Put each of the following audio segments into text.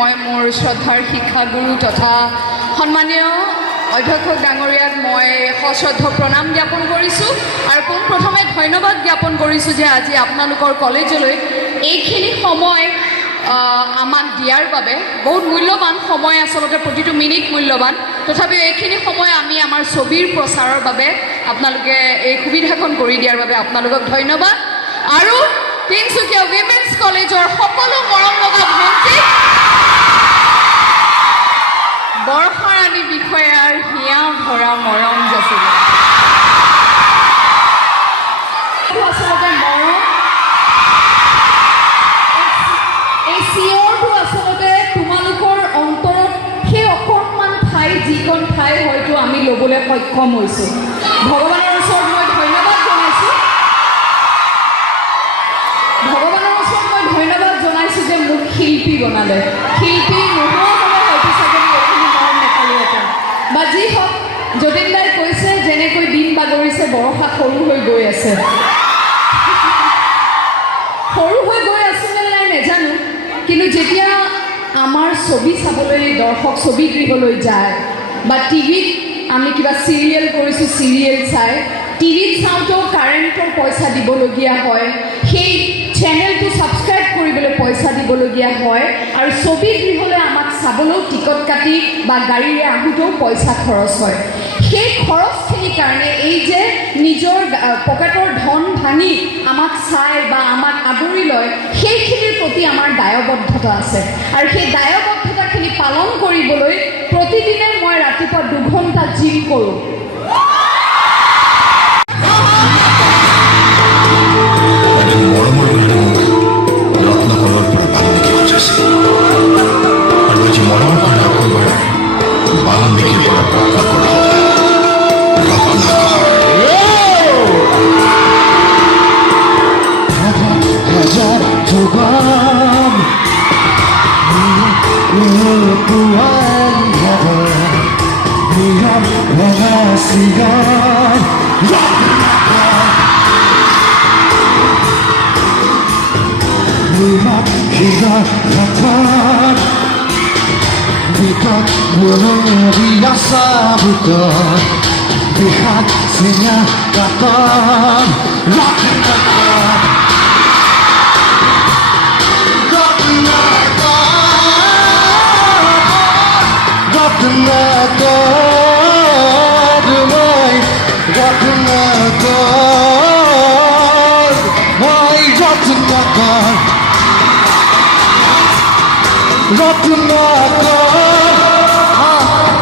মই মোৰ শ্ৰদ্ধাৰ শিক্ষাগুৰু তথা সন্মানীয় অধ্যক্ষক ডাঙৰীয়াক মই সশ্ৰদ্ধ প্ৰণাম জ্ঞাপন কৰিছোঁ আৰু পোনপ্ৰথমে ধন্যবাদ জ্ঞাপন কৰিছোঁ যে আজি আপোনালোকৰ কলেজলৈ এইখিনি সময় আমাক দিয়াৰ বাবে বহুত মূল্যৱান সময় আচলতে প্ৰতিটো মিনিট মূল্যৱান তথাপিও এইখিনি সময় আমি আমাৰ ছবিৰ প্ৰচাৰৰ বাবে আপোনালোকে এই সুবিধাখন কৰি দিয়াৰ বাবে আপোনালোকক ধন্যবাদ আৰু তিনচুকীয়া উইমেন্স কলেজৰ সকলো মৰম লগা ভণ্টি বৰষাৰাণী বিষয়াৰ হিয়া ভৰা মৰম যাচিলে আচলতে মৰম এই চিঞৰটো আচলতে তোমালোকৰ অন্তৰত সেই অকণমান ঠাই যিকণ ঠাই হয়তো আমি ল'বলৈ সক্ষম হৈছোঁ ভগৱানৰ ওচৰত মই ধন্যবাদ জনাইছোঁ যে মোক শিল্পী বনালে শিল্পী নোহোৱা হ'লে হয়তো চাগে মই এইখিনি মৰম নেপালোহেঁতেন বা যি হওক যতীন দাই কৈছে যেনেকৈ দিন বাগৰিছে বৰষা সৰু হৈ গৈ আছে সৰু হৈ গৈ আছোনে নাই নেজানো কিন্তু যেতিয়া আমাৰ ছবি চাবলৈ দৰ্শক ছবি গৃহলৈ যায় বা টিভিত আমি কিবা চিৰিয়েল কৰিছোঁ চিৰিয়েল চাই টিভিত চাওঁতেও কাৰেণ্টৰ পইচা দিবলগীয়া হয় সেই চেনেলটো ছাবস্ক্ৰাইব কৰিবলৈ পইচা দিবলগীয়া হয় আৰু ছবি গৃহলৈ আমাক চাবলৈও টিকট কাটি বা গাড়ীৰে আহোঁতেও পইচা খৰচ হয় সেই খৰচখিনিৰ কাৰণে এই যে নিজৰ পকেটৰ ধন ভাঙি আমাক চাই বা আমাক আদৰি লয় সেইখিনিৰ প্ৰতি আমাৰ দায়বদ্ধতা আছে আৰু সেই দায়বদ্ধতাখিনি পালন কৰিবলৈ প্ৰতিদিনে মই ৰাতিপুৱা 2 ঘণ্টা জিম কৰোঁ biasa bukan lihat senyapkan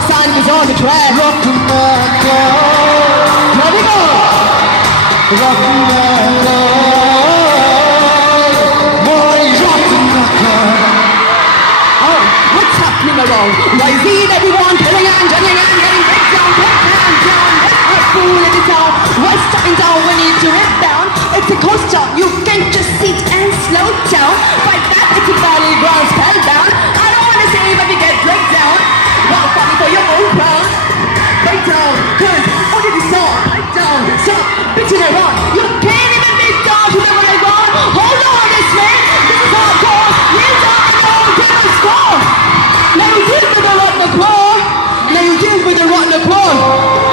Sun is on the track. Ratnakar. Here we go. Ratnakar. My Ratnakar. Oh, what's happening around? Why is it everyone telling and getting breakdown, down? Let's not fool in the town. What's stopping down? We need to rip down. It's a coaster. You can't just sit and slow down. Fight that, it's a valley ground spellbound. I don't wanna say, but you get dragged down. Well, fighting for your own crown. Break down, cause only this song. Break down, stop bitching around. You can't even be down to never let go. Hold on, this man. This is hardcore. You don't know, get a score. Now you deal with the Ratnakar. Now you deal with the Ratnakar. Ratnakar.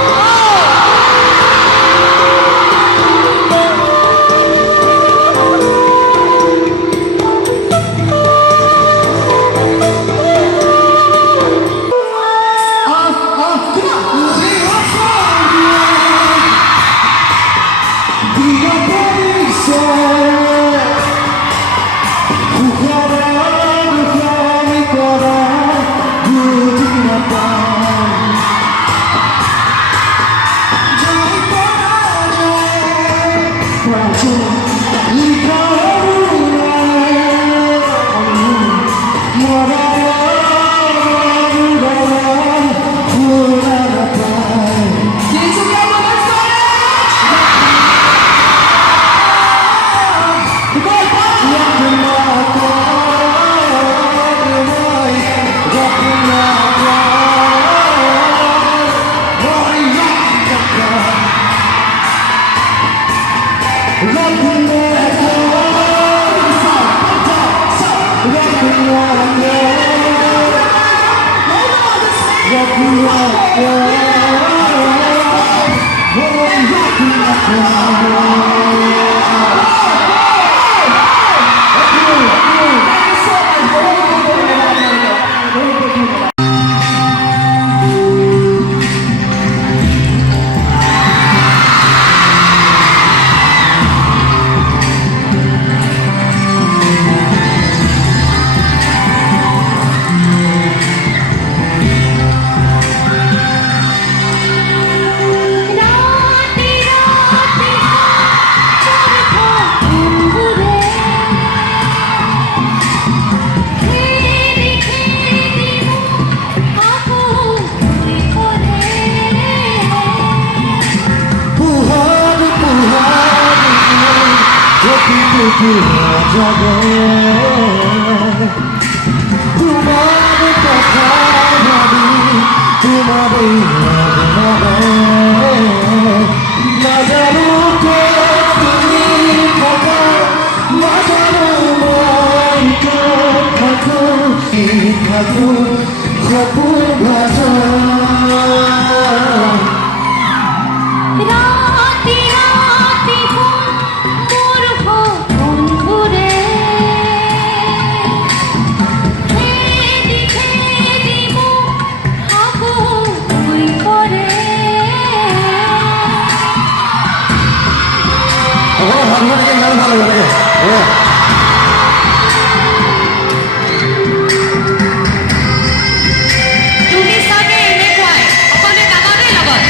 তুমি চাগে এনেকুৱাই অকলে গাবানে লগত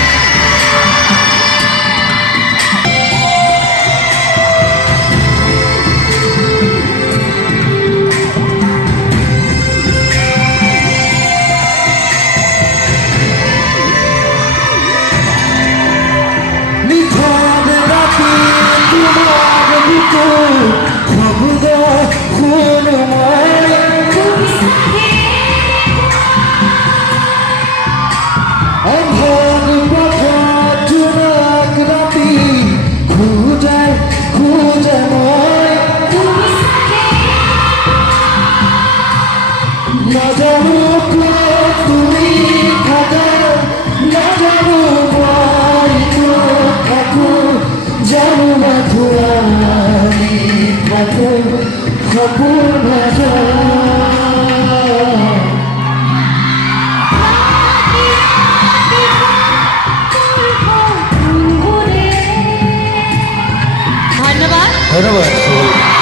ধন্যবাদ ধন্যবাদ